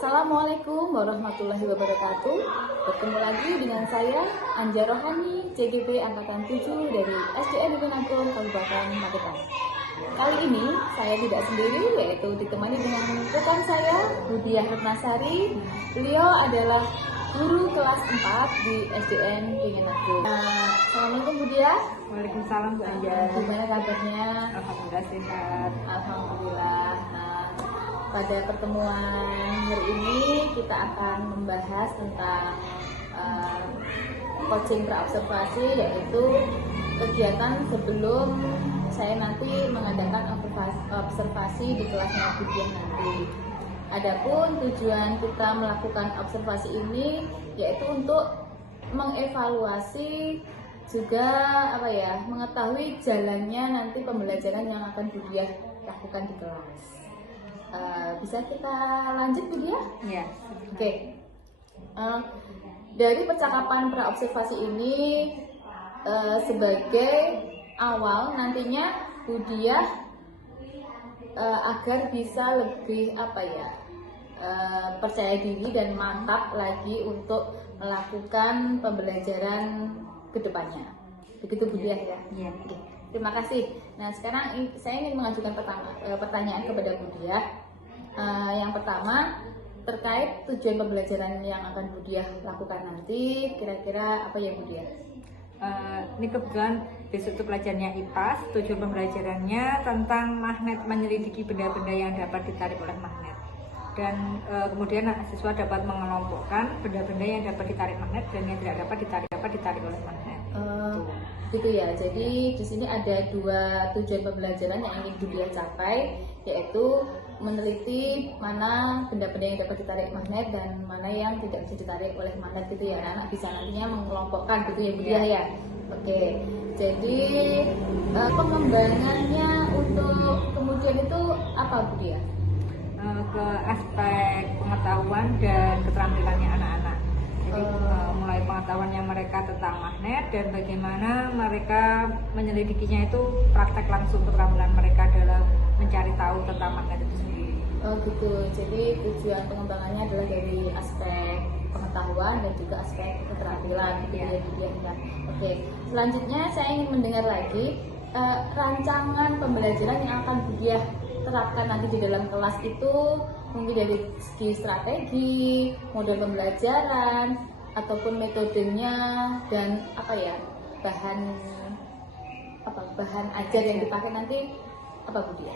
Assalamualaikum warahmatullahi wabarakatuh. Bertemu lagi dengan saya Anja Rohani, CGP Angkatan 7 dari SDN Diponegoro, Kabupaten Magetan. Kali ini saya tidak sendiri, yaitu ditemani dengan rekan saya Budiah Retnasari. Beliau adalah guru kelas 4 di SDN Diponegoro. Assalamualaikum Budiah. Waalaikumsalam Bu Anja. Gimana kabarnya? Alhamdulillah sehat. Alhamdulillah. Pada pertemuan hari ini kita akan membahas tentang coaching praobservasi, yaitu kegiatan sebelum saya nanti mengadakan observasi di kelasnya Budiah nanti. Adapun tujuan kita melakukan observasi ini yaitu untuk mengevaluasi juga mengetahui jalannya nanti pembelajaran yang akan Budiah lakukan di kelas. Bisa kita lanjut Budiah? Ya. Oke. Dari percakapan praobservasi ini sebagai awal nantinya Budiah agar bisa lebih percaya diri dan mantap lagi untuk melakukan pembelajaran kedepannya. Begitu Budiah ya? Iya. Terima kasih. Nah, sekarang saya ingin mengajukan pertanyaan kepada Budiah. Yang pertama, terkait tujuan pembelajaran yang akan Budiah lakukan nanti, kira-kira apa ya Budiah? Ini kebetulan besok itu pelajarannya IPAS. Tujuan pembelajarannya tentang magnet, menyelidiki benda-benda yang dapat ditarik oleh magnet. Dan kemudian siswa dapat mengelompokkan benda-benda yang dapat ditarik magnet dan yang tidak dapat ditarik oleh magnet. Gitu ya. Jadi di sini ada dua tujuan pembelajaran yang ingin Budiah capai, yaitu meneliti mana benda-benda yang dapat ditarik magnet dan mana yang tidak bisa ditarik oleh magnet gitu ya. Anak bisa nantinya mengelompokkan gitu ya Budiah ya. Oke. Jadi pengembangannya untuk kemudian itu apa Budiah? Ke aspek pengetahuan dan keterampilannya anak-anak. Jadi mulai pengetahuannya mereka tentang magnet dan bagaimana mereka menyelidikinya, itu praktek langsung keterampilan mereka dalam mencari tahu tentang magnet itu sendiri. Oh gitu. Jadi tujuan pengembangannya adalah dari aspek pengetahuan dan juga aspek keterampilan gitu ya Budiah ya. Oke. Selanjutnya saya ingin mendengar lagi rancangan pembelajaran yang akan Budiah terapkan nanti di dalam kelas itu, mungkin dari segi strategi, model pembelajaran, ataupun metodenya dan bahan ajar yang dipakai nanti apa Budiah?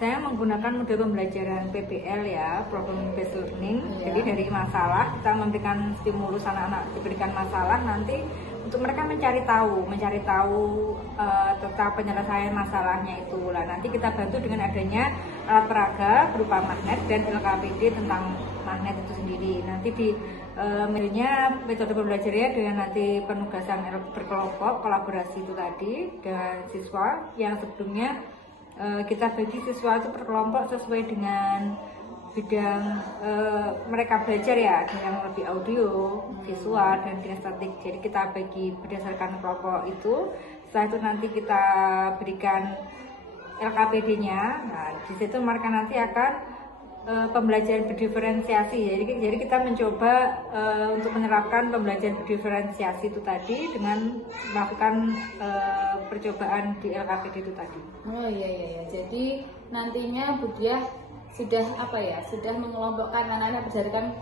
Saya menggunakan model pembelajaran PBL ya, Problem Based Learning. Jadi dari masalah kita memberikan stimulus, anak-anak diberikan masalah, nanti untuk mereka mencari tahu tentang penyelesaian masalahnya itu. Lah nanti kita bantu dengan adanya alat peraga berupa magnet dan LKPD tentang magnet itu sendiri. Nanti di metode pembelajarannya dengan nanti penugasan berkelompok, kolaborasi itu tadi dengan siswa yang sebelumnya kita bagi siswa itu per kelompok sesuai dengan bidang mereka belajar ya, ada yang lebih audio, visual, dan kinestetik. Jadi kita bagi berdasarkan kelompok itu. Setelah itu nanti kita berikan LKPD-nya. Nah, di situ mereka nanti akan pembelajaran berdiferensiasi. Jadi kita mencoba untuk menerapkan pembelajaran berdiferensiasi itu tadi dengan melakukan percobaan di LKPD itu tadi. Oh iya. Jadi nantinya Budiah sudah mengelompokkan anak-anak berdasarkan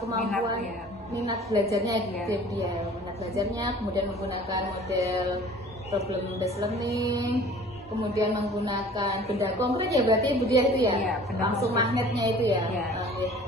kemampuan minat belajarnya dia minat belajarnya, kemudian menggunakan model problem based learning, kemudian menggunakan benda konkret ya berarti Budiah itu ya, langsung magnetnya itu ya.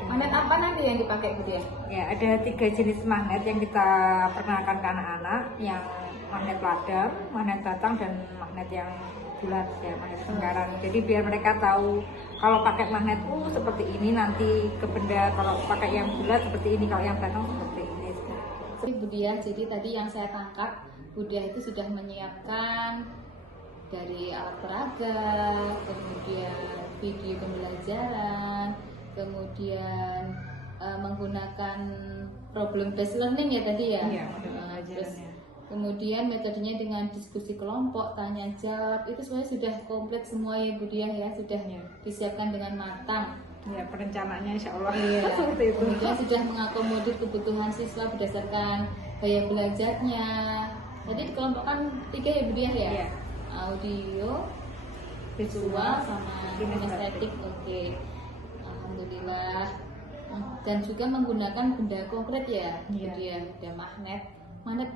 Magnet apa nanti yang dipakai Budiah? Ya, ada 3 jenis magnet yang kita perkenalkan ke anak-anak, yang magnet ladam, magnet batang, dan magnet yang bulat ya, magnet lingkaran. Jadi biar mereka tahu kalau pakai magnet seperti ini, nanti ke benda kalau pakai yang bulat seperti ini, kalau yang batang seperti ini. Budiah, jadi tadi yang saya tangkap, Budiah itu sudah menyiapkan dari alat peraga, kemudian video pembelajaran, kemudian menggunakan problem based learning ya tadi ya. Iya, pembelajarannya. Kemudian metodenya dengan diskusi kelompok, tanya jawab, itu semuanya sudah komplit semua ya Budiah ya, sudah disiapkan dengan matang. Ya, perencanaannya insya Allah Iya. seperti itu. Kemudian sudah mengakomodir kebutuhan siswa berdasarkan gaya belajarnya. Tadi dikelompokkan 3 ya Bu Diah ya? Iya. Audio, visual, sama kinestetik. Oke. Alhamdulillah. Dan juga menggunakan benda konkret ya Bu Iya. Diah. Ada magnet. Magnet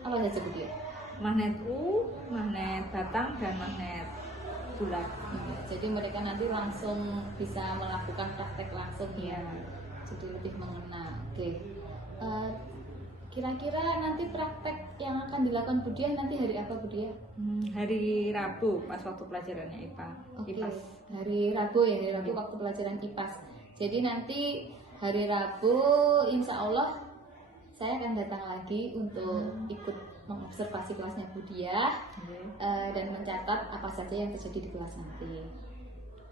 apa saja Bu Diah? Magnet U, magnet batang, dan magnet bulat. Iya, jadi mereka nanti langsung bisa melakukan praktek langsung ya. Iya. Jadi lebih mengenal. Oke. Kira-kira nanti praktek yang akan dilakukan Bu Diah nanti hari apa Bu Diah? Hari Rabu pas waktu pelajarannya IPA. Oke. IPAS. Hari Rabu ya, hari Rabu waktu pelajaran IPAS. Jadi nanti hari Rabu insya Allah saya akan datang lagi untuk ikut mengobservasi kelasnya Bu Diah. Dan mencatat apa saja yang terjadi di kelas nanti.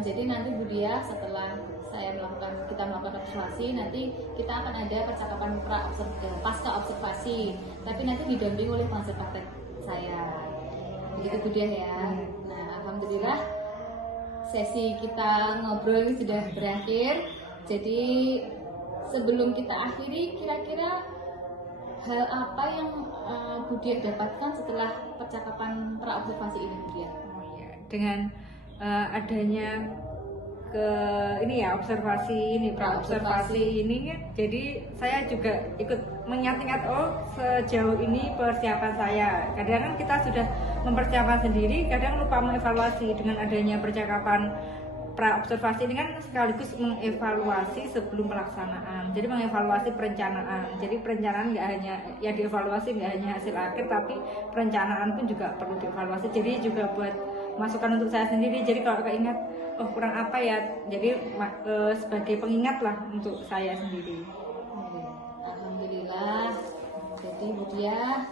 Jadi nanti Bu Diah setelah kita melakukan observasi, nanti kita akan ada percakapan pasca observasi, tapi nanti didampingi oleh konsep praktek saya. Begitu Bu Diah ya. Nah, alhamdulillah sesi kita ngobrol ini sudah berakhir. Jadi sebelum kita akhiri, kira-kira hal apa yang Bu Diah dapatkan setelah percakapan praobservasi ini Bu Diah? Oh iya, dengan adanya praobservasi ini, jadi saya juga ikut mengingat-ingat sejauh ini persiapan saya. Kadang kan kita sudah mempersiapkan sendiri, kadang lupa mengevaluasi. Dengan adanya percakapan praobservasi ini kan sekaligus mengevaluasi sebelum pelaksanaan. Jadi mengevaluasi perencanaan. Jadi perencanaan nggak hanya yang dievaluasi nggak hanya hasil akhir, tapi perencanaan pun juga perlu dievaluasi. Jadi juga buat masukan untuk saya sendiri. Jadi kalau keingat kurang apa ya, jadi sebagai pengingat lah untuk saya sendiri. Alhamdulillah. Jadi Bu Diah,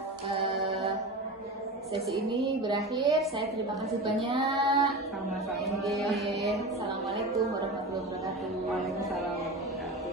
sesi ini berakhir. Saya terima kasih banyak. Sama-sama. Assalamualaikum warahmatullahi wabarakatuh. Waalaikumsalam warahmatullahi wabarakatuh.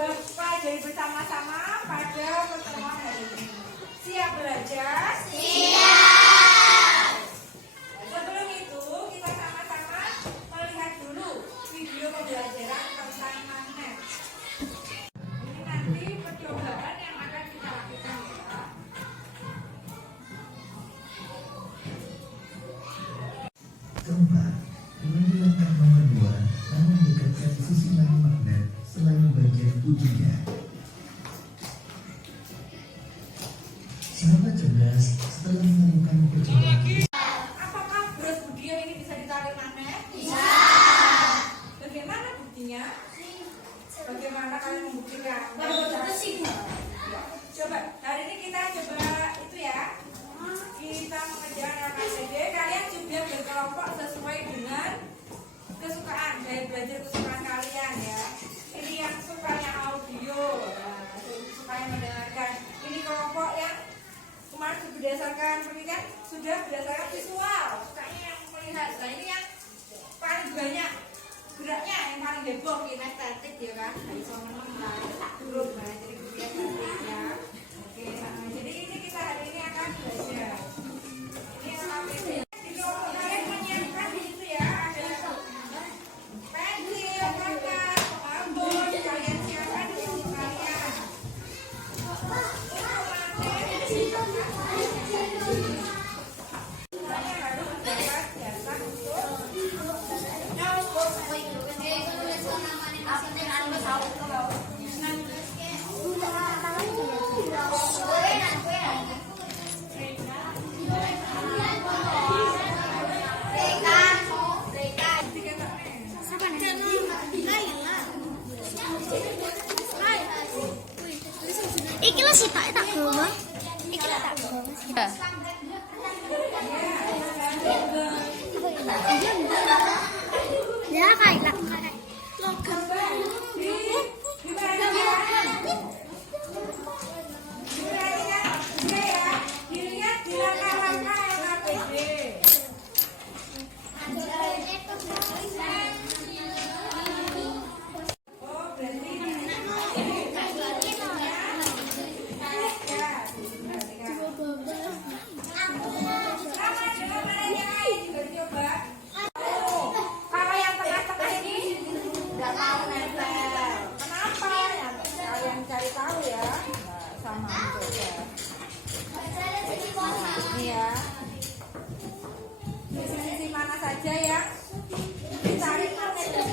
Pelajari bersama-sama pada pertemuan hari ini. Siap belajar? Siap. Sebelum itu kita sama-sama melihat dulu video pembelajaran tentang magnet. Ini nanti percobaan yang akan kita lakukan ya. Keempat, menghilangkan nomor 2 dan mendekatkan sisi lain magnet selain bagian ujungnya. Sahabat cerdas, setelah melakukan percobaan Apakah beras Budia ini bisa ditarik magnet? Bisa. Bagaimana buktinya? Bagaimana kalian membuktikan? Coba, hari ini kita coba itu ya. Kita mengerjakan LKCD. Kalian juga berkelompok sesuai dengan kesukaan, gaya belajar kesukaan kalian ya. Ini yang sukanya audio, nah, sukanya mendengarkan. Ini kelompok yang sudah berdasarkan visual, sukanya yang melihat. Nah ini yang paling banyak geraknya, yang paling heboh ini estetik ya kan. Dari sono tak grup nah, jadi kegiatan ya. Oke, nah, jadi ini kita hari ini akan belajar. Ini yang kalian menyiapkan di situ ya, ada pensil, pulpen, pengambut, kalian siapkan di situ kalian. Iki lah sih tak bawa. Iki lah tak bawa. Ya kayak lah kayak logam. Saja ya dicari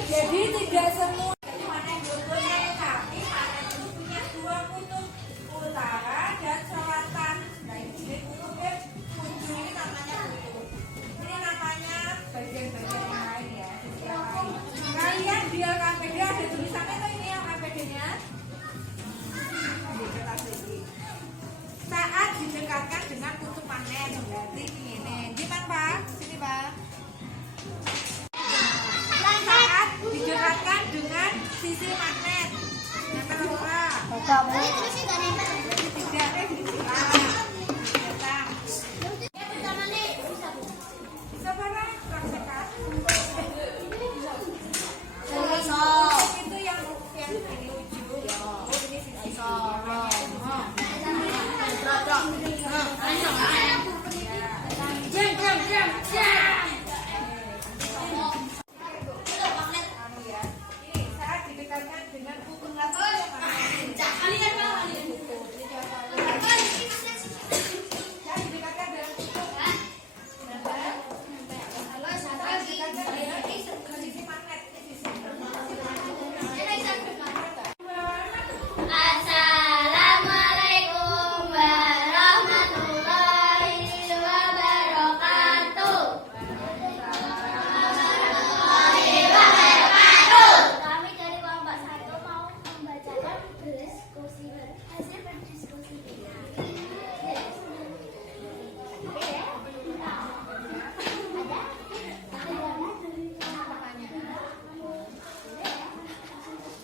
jadi tidak semua mana yang dua-duanya tapi mana yang punya dua kutub utara dan selatan. Nah ini jadi kutubnya ujung ini namanya kutub, ini namanya bagian-bagian yang lain ya. Kalian di LKPD ada tulisannya tuh ini LKPD nya saat didekatkan dengan kutub magnet. Berarti ini gimana Pak? Sini Pak. Saat didekatkan dengan sisi magnet. Nempel apa? Tidak, datang. Bisa barang praktekan. Itu yang ini ujung. Ini sisi. Assalamualaikum warahmatullahi wabarakatuh. Kami dari kelompok 1 mau membacakan diskusi hasil berdiskusi kita.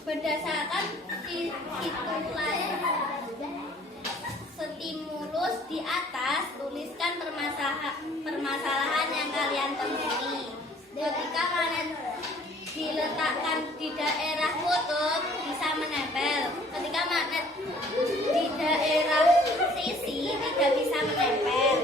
Berdasarkan hitung lain stimulus di atas, tuliskan permasalahan yang kalian temui. Ketika magnet diletakkan di daerah kutub bisa menempel. Ketika magnet di daerah sisi tidak bisa menempel.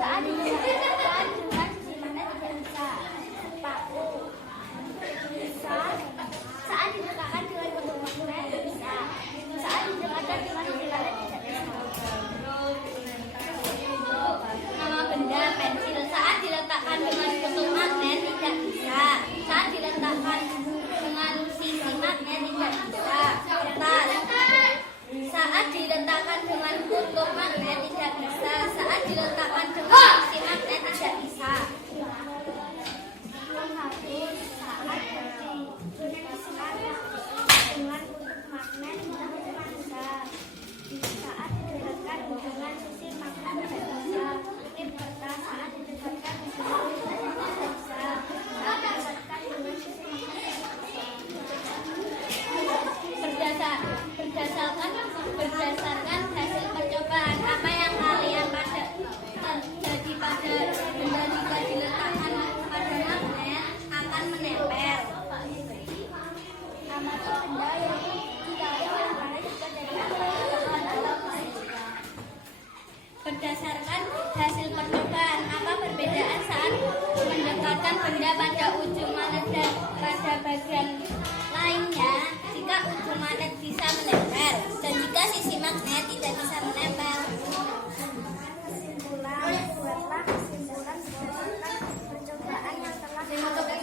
Saat didekatkan dengan sisi magnet tidak bisa. Saat didekatkan dengan kutub magnet bisa. Saat didekatkan dengan sisi magnet tidak bisa. Nama benda pensil. Saat diletakkan dengan kutub magnet tidak bisa. Saat diletakkan dengan sisi magnet tidak bisa. Saat diletakkan dengan kutub magnet tidak bisa. Saat diletakkan dengan sisi magnet tidak bisa. Dengan kutub magnet tidak bisa. Saat didekatkan dengan sisi magnet tidak bisa. Saat didekatkan dengan sisi magnet benda pada ujung magnet dan pada bagian lainnya jika ujung magnet bisa menempel dan jika sisi magnet tidak bisa menempel. Kesimpulan, buatlah kesimpulan berdasarkan percobaan yang telah dilakukan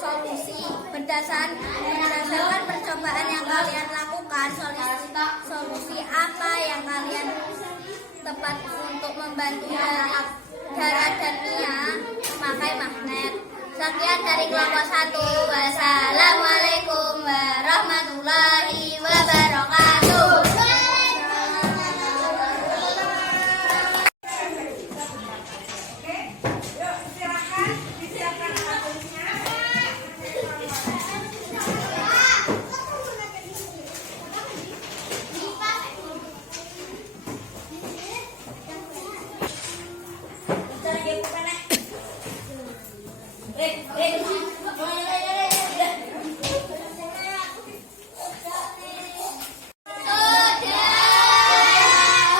solusi berdasarkan percobaan yang kalian lakukan, solusi apa yang kalian tepat untuk membantu Dara dan Mia memakai magnet. Sekian dari kelompok 1. Wassalamualaikum warahmatullahi wabarakatuh.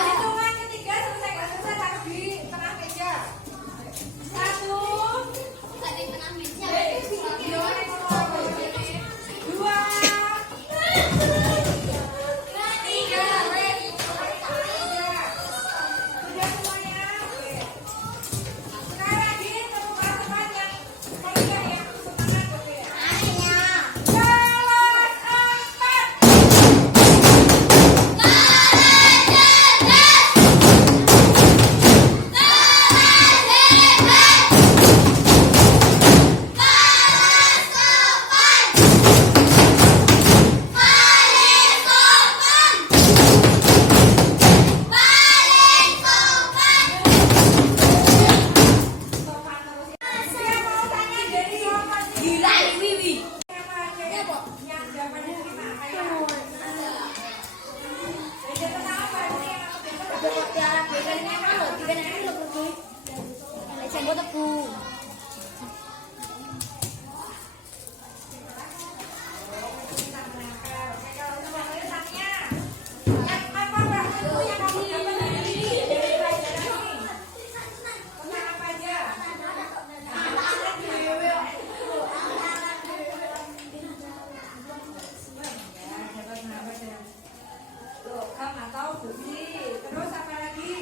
Hitungan ketiga selesai taruh di tengah meja. 1, 2, 3. Sudah semuanya? Oke. Sekali lagi teman-teman yang kalian yang semangat oke ya. Jalan 4. Saya mau tanya dari kelompok gila Wiwi. Siapa aja yang jawabannya terima kayak beda tentang apa ini yang aku kita menempel. Oke, kalau itu boleh tanya. Yang apa Mbak? Itu yang kamu dapat dari pelajaran ini. Tentang apa aja? Logam atau besi. Terus apa lagi?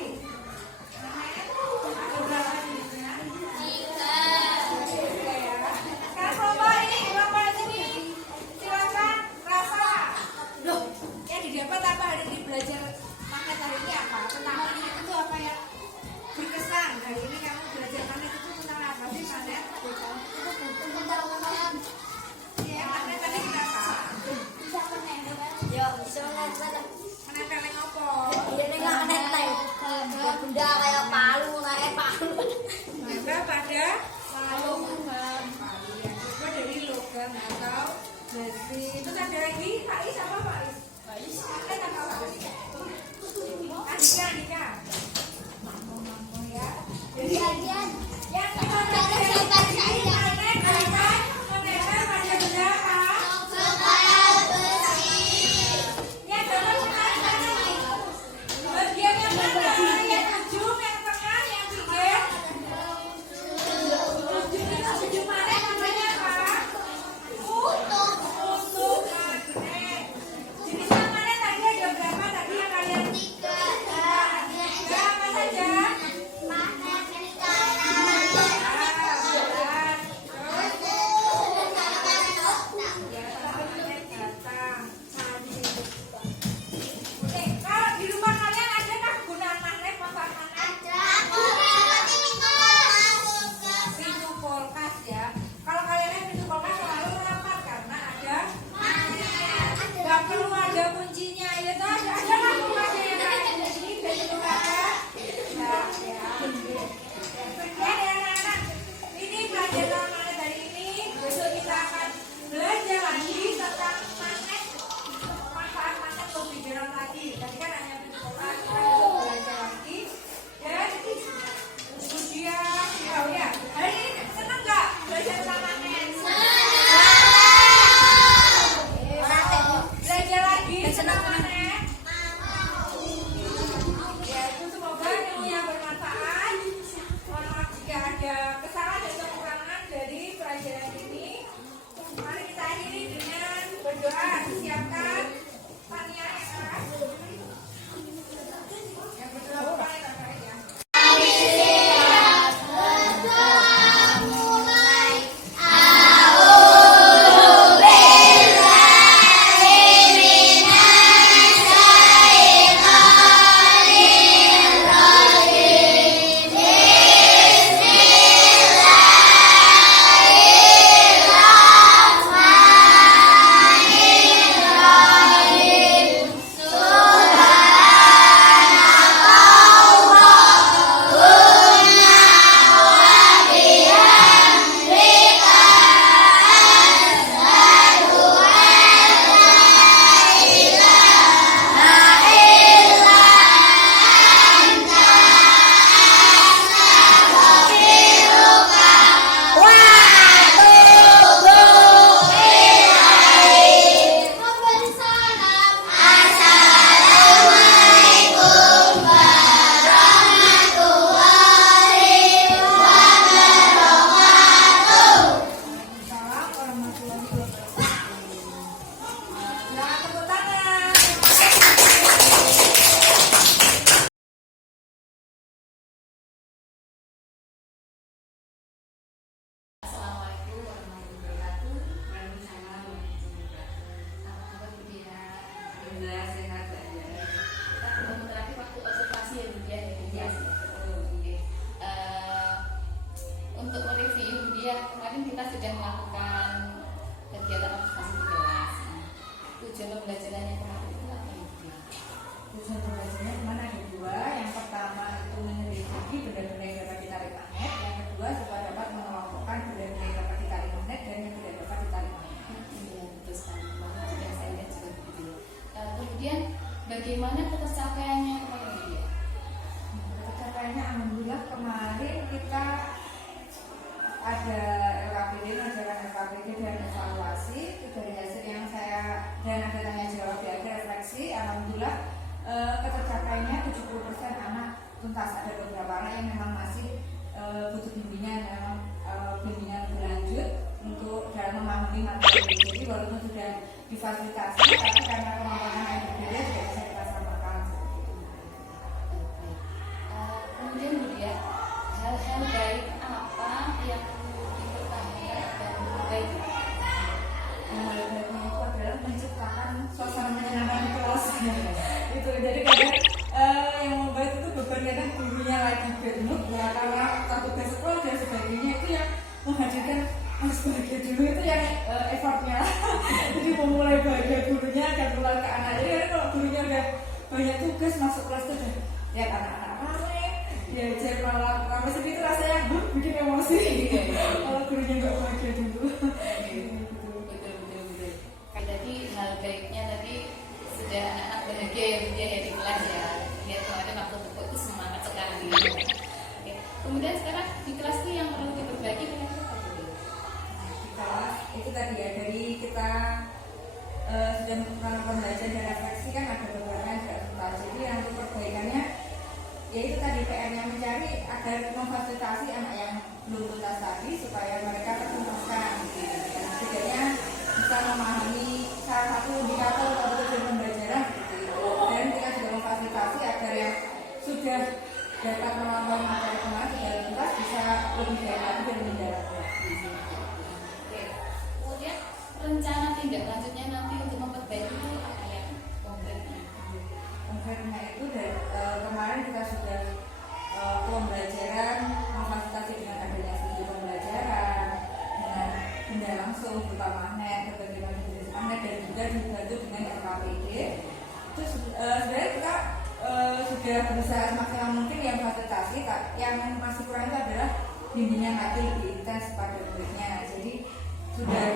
Ada berapa jenisnya? 3. ada kesalahan dan kekurangan dari pelajaran ini, mari kita akhiri dengan berdoa. Siapkan Tania yang berdoa paling terbaik ya. Untuk mereview dia kemarin kita sudah melakukan kegiatan observasi di kelas. Tujuan pembelajarannya kemarin itu apa ya? Tujuan pembelajarannya kemana? Ada dua. Yang pertama itu menyelidiki benda-benda yang dapat ditarik magnet. Yang kedua supaya dapat mengelompokkan benda-benda yang dapat ditarik magnet dan yang tidak dapat ditarik magnet. Iya betul sekali. Sudah saya lihat juga begitu. Kemudian bagaimana tercapaiannya kemarin dia? Pencapaiannya alhamdulillah kemarin kita ada LKPD, mengajarkan LKPD dan evaluasi. Itu dari hasil yang saya dan ada tanya jawab, ada refleksi. Alhamdulillah ketercapaiannya 70% anak tuntas. Ada beberapa anak yang memang masih butuh bimbingan, memang bimbingan berlanjut untuk dalam memahami materi. Jadi walaupun sudah difasilitasi, tapi karena kemampuan yang berbeda tidak bisa kita samakan. Kemudian dia hal-hal baik apa yang dipertahankan dan baik? Hal baiknya itu adalah menciptakan suasana menyenangkan di kelas. Itu jadi kadang yang membuat itu beban kadang gurunya lagi bad mood ya, karena takut ke sekolah dan sebagainya, itu yang menghadirkan harus bahagia dulu, itu yang effortnya. Jadi memulai bahagia gurunya dan pulang ke anak. Jadi kalau gurunya udah banyak tugas masuk kelas tuh udah lihat anak-anak rame, diajar malah rame sedikit, rasanya bikin emosi. Kalau gurunya nggak bahagia dulu. Betul. Jadi hal baiknya tadi sudah anak-anak bahagia ya Bu ya di kelas ya. Lihat kemarin waktu buku itu semangat sekali. Oke. Kemudian sekarang di kelas itu yang perlu diperbaiki kira-kira apa Bu? Di kelas itu tadi ya, dari kita sudah melakukan pembelajaran dan refleksi kan ada beberapa yang tidak tuntas. Jadi yang untuk perbaikannya yaitu tadi PR-nya mencari agar memfasilitasi anak yang belum tuntas tadi supaya mereka tertuntaskan. Dan setidaknya bisa memahami salah satu indikator atau tujuan pembelajaran seperti itu. Dan kita juga memfasilitasi agar yang sudah dapat melakukan materi kemarin sudah tuntas bisa lebih baik lagi dan mendalam lagi. Oke. Kemudian rencana tindak lanjutnya nanti untuk memperbaiki itu apa ya konkretnya? Konkretnya itu dari kemarin kita sudah pembelajaran memfasilitasi dengan adanya studi pembelajaran dengan benda langsung berupa magnet, bagaimana jenis magnet, dan juga dibantu dengan LKPD. Itu sebenarnya kita sudah berusaha semaksimal mungkin yang fasilitasi. Yang masih kurang itu adalah bimbingan lagi lebih intens pada muridnya. Jadi sudah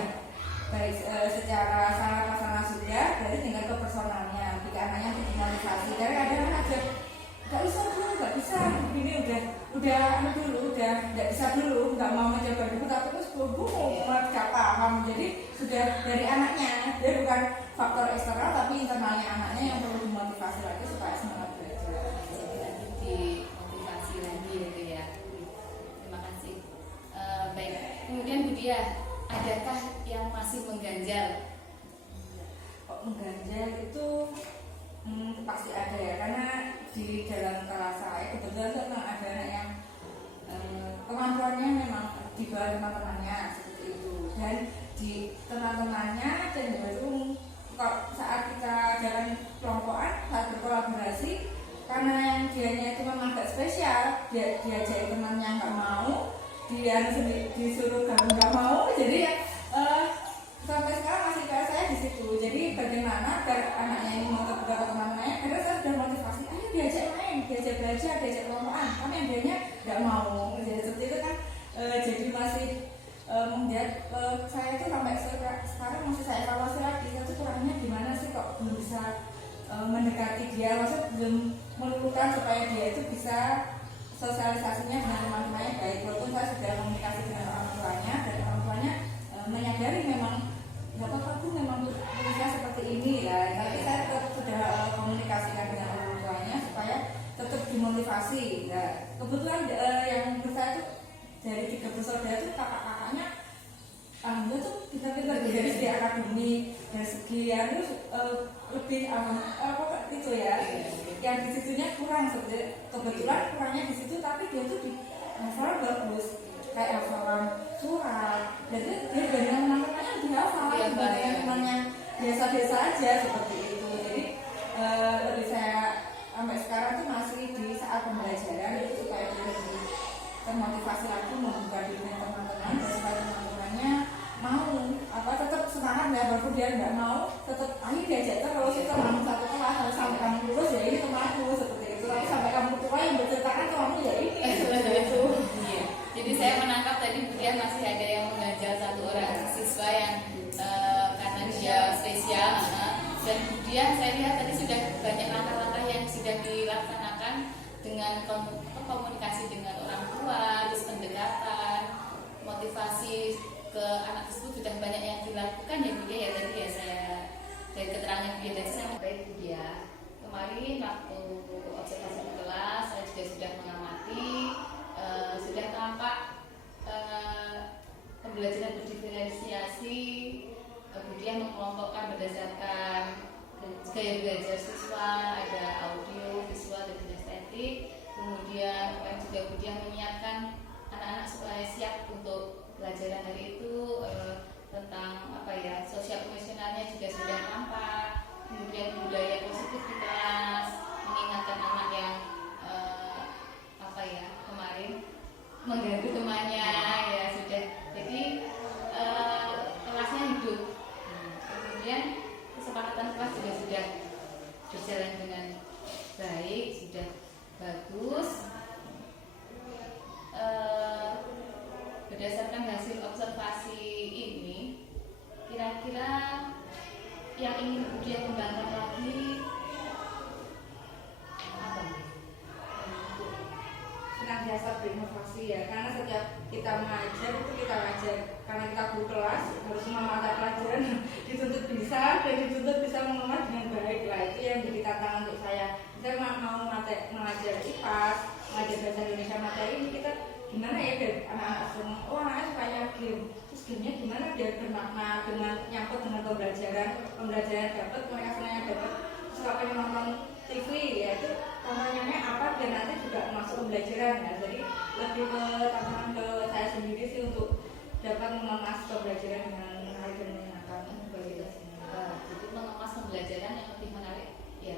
baik secara sarana prasarana sudah, berarti tinggal ke personalnya. Jika anaknya dimotivasi, dari ada anak aja nggak bisa dulu, nggak bisa ini udah dulu, udah nggak bisa dulu, nggak mau mencoba dulu, tapi terus nggak paham. Jadi sudah dari anaknya, dia bukan faktor eksternal tapi internalnya anaknya yang perlu dimotivasi lagi supaya semangat belajar. Jadi dimotivasi lagi gitu ya. Terima kasih. dia, adakah yang masih mengganjal? Kok mengganjal itu pasti ada ya, karena di dalam kelas saya kebetulan tuh memang ada anak yang kemampuannya memang di bawah teman-temannya seperti itu, dan di teman-temannya cenderung kok saat kita jalan kelompokan, saat berkolaborasi, karena yang dianya itu memang agak spesial, diajak temannya nggak mau, dia sendiri disuruh nggak mau, jadi sampai sekarang masih PR saya di situ. Jadi bagaimana agar anaknya ini mau terbuka ke teman-temannya, karena saya sudah motivasi, ayo diajak main, diajak belajar, diajak kelompokan, tapi yang dianya nggak mau. Jadi seperti itu kan, jadi masih membuat saya itu sampai sekarang masih saya evaluasi lagi, itu kurangnya gimana sih kok belum bisa mendekati dia, maksudnya belum meluluhkan supaya dia itu bisa sosialisasinya dengan teman-temannya baik. Walaupun saya sudah komunikasi dengan orang tuanya dan orang tuanya menyadari memang nggak apa-apa tuh memang bisa seperti ini ya, tapi saya tetap sudah komunikasikan dengan orang tuanya supaya tetap dimotivasi. Nah, kebetulan yang saya tuh dari 3 bersaudara tuh kakak-kakaknya dia tuh pintar-pintar dari segi akademik, dari segi harus lebih apa gitu ya. Yang di situnya kurang sebenarnya, kebetulan kurangnya di situ, tapi dia tuh di hafalan bagus, kayak hafalan surat. Jadi dia dengan teman-temannya lebih hafal dibandingkan teman yang biasa-biasa aja seperti itu. Jadi lebih saya sampai sekarang tuh masih di saat pembelajaran itu supaya dia lebih termotivasi lagi membuka diri teman-teman, dan supaya teman-temannya mau tetap semangat ya, walaupun dia nggak mau tetap ayo diajak terus, kita dalam satu kelas harus sampai kamu lulus ya ini temanku seperti itu, tapi sampai kamu tua yang berceritakan kamu ya ini seperti itu. Iya. Jadi saya menangkap tadi Bu Diah masih ada yang mengganjal 1 orang siswa yang karena dia spesial, dan Bu Diah saya lihat tadi sudah banyak langkah-langkah yang sudah dilaksanakan dengan komunikasi dengan orang tua, terus pendekatan, motivasi ke anak tersebut sudah banyak yang dilakukan ya Bu Diah ya. Tadi ya saya dari keterangan Bu Diah tadi saya baik Bu Diah. Kemarin waktu observasi di kelas saya juga sudah mengamati, sudah tampak pembelajaran berdiferensiasi. Bu Diah mengelompokkan berdasarkan gaya belajar siswa, ada audio, visual, dan kinestetik. Kemudian juga Bu Diah menyiapkan anak-anak supaya siap untuk pelajaran hari itu, tentang sosial emosionalnya juga sudah tampak. Kemudian budaya positif di kelas, mengingatkan anak yang kemarin mengganggu temannya ya sudah. Jadi kelasnya hidup. Kemudian kesepakatan kelas juga sudah berjalan dengan baik, sudah bagus. Berdasarkan hasil observasi ini, kira-kira yang ingin Bu Diah kembangkan lagi apa? Senantiasa berinovasi ya, karena setiap kita mengajar itu kita ngajar karena kita guru kelas, harus semua mata pelajaran dituntut bisa dan dituntut bisa mengemas dengan baik lah. Itu yang jadi tantangan untuk saya. Saya mau mengajar IPAS, mengajar bahasa Indonesia materi ini, kita gimana ya biar anak-anak semua, anak-anak sukanya game, terus gamenya gimana biar bermakna dengan nyangkut dengan pembelajaran dapat, mereka senangnya dapat. Terus kalau pengen nonton TV ya itu tontonannya apa biar nanti juga masuk pembelajaran ya. Jadi lebih ke tantangan ke saya sendiri sih untuk dapat mengemas pembelajaran dengan menarik dan menyenangkan bagi kita semua. Jadi mengemas pembelajaran yang lebih menarik ya.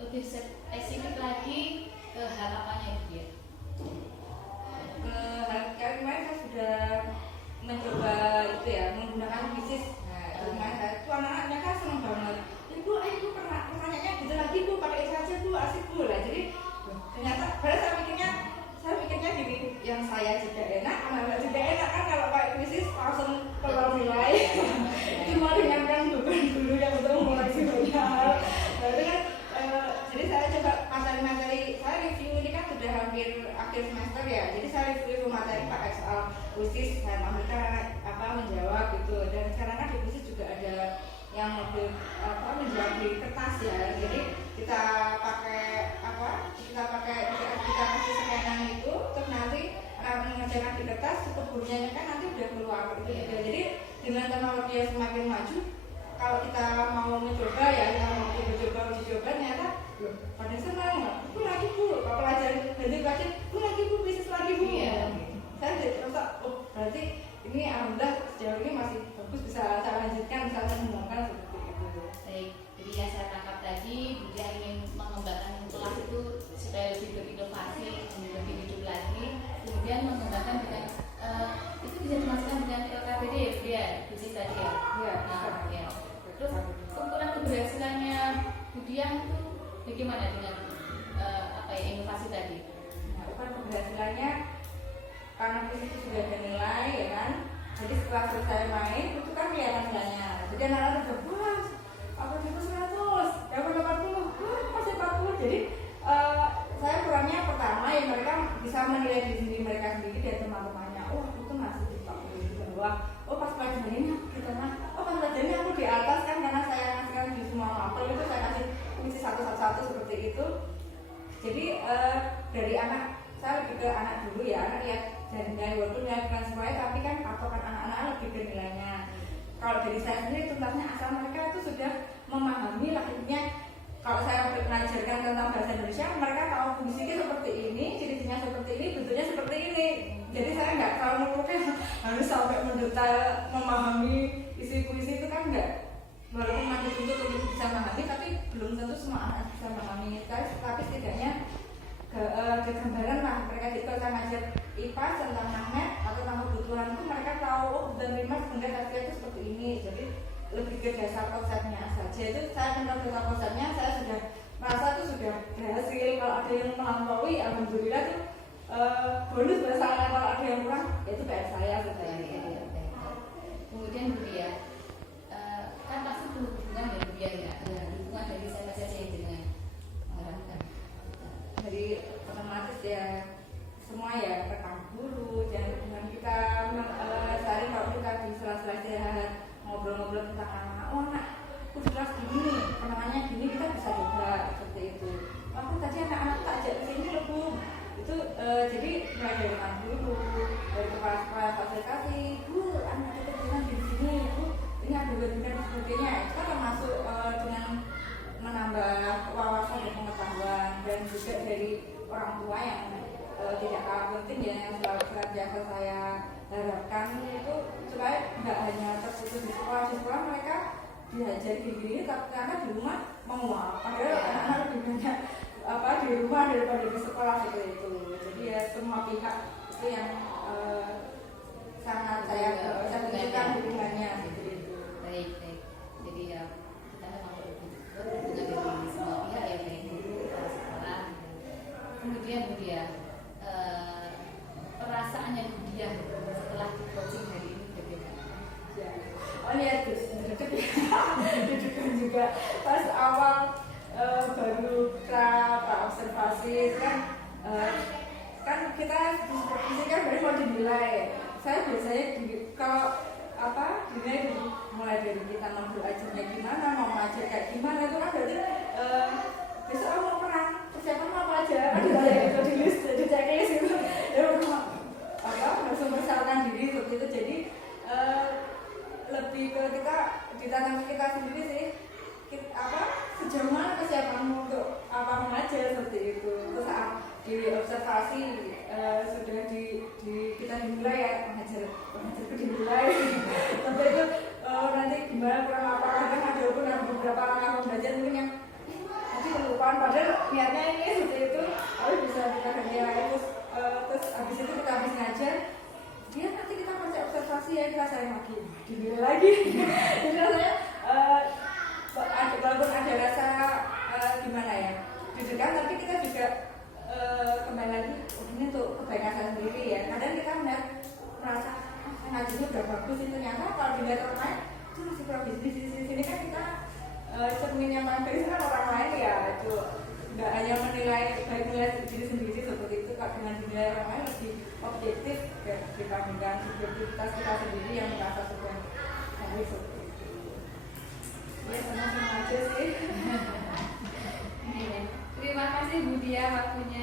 Lebih spesifik lagi ke hal apanya ya? Kemarin saya sudah mencoba itu ya, menggunakan bisnis. Nah, kemarin saya itu anak-anaknya kan senang banget. Ibu pertanyaannya gitu lagi Bu, pakai itu aja Bu, asik Bu lah. Jadi ternyata padahal saya mikirnya gini, yang saya juga enak, anak-anak juga enak kan kalau pakai bisnis langsung keluar nilai. Cuma ringankan beban dulu yang betul mengoleksi banyak hal. Nah, itu kan jadi saya coba materi saya review ini kan sudah hampir akhir semester ya, jadi saya review materi pakai soal bisnis, saya memberikan menjawab gitu, dan sekarang kan di bisnis juga ada yang lebih menjawab di kertas ya, jadi kita pakai kita kasih scanan itu, terus nanti akan mengerjakan di kertas, keburnya kan nanti udah keluar gitu. Jadi dengan teknologi yang semakin maju, kalau kita mau mencoba ya, kita mau uji coba ternyata pada senang, bu lagi bu, kalau pelajaran ganti pelajaran, bu lagi bu, bisnis lagi bu. Saya jadi merasa, oh berarti ini alhamdulillah sejauh ini masih bagus, bisa saya lanjutkan, bisa saya mengembangkan seperti itu. Baik, jadi yang saya tangkap tadi, dia ingin mengembangkan kelas itu supaya lebih berinovasi, lebih hidup lagi, kemudian mengembangkan dengan itu bisa dimasukkan dengan LKPD ya, bisnis tadi ya. Nah, ya. Terus ukuran keberhasilannya Budiah itu bagaimana dengan inovasi tadi? Nah, ukuran keberhasilannya karena di situ sudah ada nilai ya kan. Jadi setelah selesai main itu kan kelihatan nilainya. Jadi anak-anak udah puas, apa itu 100, dapat 80, masih 40. Jadi saya kurangnya pertama ya mereka bisa menilai diri mereka sendiri dan teman-temannya. Oh itu masih di 40 di bawah. Oh pas pelajarannya di tengah. Oh pas pelajarannya aku di atas kan karena saya ngasihkan di semua mapel itu saya kasih kunci satu seperti itu. Jadi dari anak saya lebih ke anak dulu ya, anak lihat dari nilai walaupun nilai bukan semuanya, tapi kan patokan anak-anak lebih ke nilainya. Kalau dari saya sendiri tuntasnya asal mereka itu sudah memahami akhirnya. Kalau saya mengajarkan tentang bahasa Indonesia, mereka tahu fungsinya seperti ini, ciri-cirinya seperti ini, bentuknya seperti ini. Jadi saya nggak terlalu harus sampai mendetail memahami isi puisi itu kan nggak. Walaupun masih tuntut untuk bisa memahami, tapi belum tentu semua anak bisa memahami. Tapi setidaknya kegambaran lah mereka juga saya ngajar IPA tentang magnet atau tentang kebutuhan itu mereka tahu oh dan primer kemudian hasilnya itu seperti ini. Jadi lebih ke dasar konsepnya saja. Itu saya menurut dasar konsepnya saya sudah merasa itu sudah berhasil. Kalau ada yang melampaui alhamdulillah itu bonus bahasa kalau ada yang kurang itu PR saya sebenarnya. Kemudian Budiah, kan pasti berhubungan dengan Budiah ya, hubungan dari saya saja dengan mengharapkan. Jadi otomatis ya semua ya rekam dulu dan dengan kita sehari kalau kita di sela-sela istirahat ngobrol-ngobrol tentang anak, oh anak aku kelas gini, penangannya gini, kita bisa coba seperti itu. Aku tadi anak-anak tak ajak ke sini loh bu. Itu jadi mulai dari rekam dulu, dari kepala fasilitasi, bu anak kita dengan di sini, bu ini ada webinar dan sebagainya. Itu kan termasuk dengan menambah wawasan dan pengetahuan dan juga dari orang tua yang tidak kalah penting ya yang selalu senantiasa saya harapkan itu supaya nggak hanya terputus di sekolah mereka diajari gini tapi karena di rumah mau apa padahal anak-anak lebih banyak di rumah daripada di sekolah seperti itu. Jadi ya semua pihak itu yang sangat saya tunjukkan hubungannya seperti itu. Baik. Jadi ya kita memang berhubungan dari semua pihak ya, baik guru, sekolah. Kemudian Budiah, perasaannya Budiah setelah coaching hari ini bagaimana? Ya. Oh ya, deg-degan juga pas awal baru observasi kan kita di kan baru mau dinilai. Saya biasanya kalau dinilai mulai dari kita mau belajarnya gimana, mau ngajar kayak gimana itu kan berarti besok aku mau perang persiapan mau apa aja ada di list jadi checklist gitu ya langsung persiapkan diri seperti itu. Jadi lebih ke kita ditanya kita sendiri sih sejauh mana kesiapanmu untuk mengajar seperti itu. Terus saat di observasi sudah kita dimulai ya pengajarku dimulai sampai itu nanti gimana kurang apa kadang ada beberapa orang belajar mungkin yang nanti kelupaan padahal niatnya ini seperti itu tapi bisa kita ganti lagi terus habis itu kita habis ngajar dia nanti kita masih observasi ya kita sharing lagi dimulai lagi jadi rasanya walaupun ada rasa gimana ya deg-degan tapi kita juga kembali lagi ini untuk kebaikan saya sendiri ya. Kadang kita merasa ngajinya udah bagus itu ternyata kalau dilihat orang lain itu masih kurang di sini kan kita cermin yang paling baik kan orang lain ya itu nggak hanya menilai baik menilai diri sendiri seperti itu. Kalau dengan dinilai orang lain lebih objektif ya, dibandingkan subjektivitas kita sendiri yang merasa sudah baik seperti itu. Ya sama-sama aja sih. Terima kasih Budiah waktunya.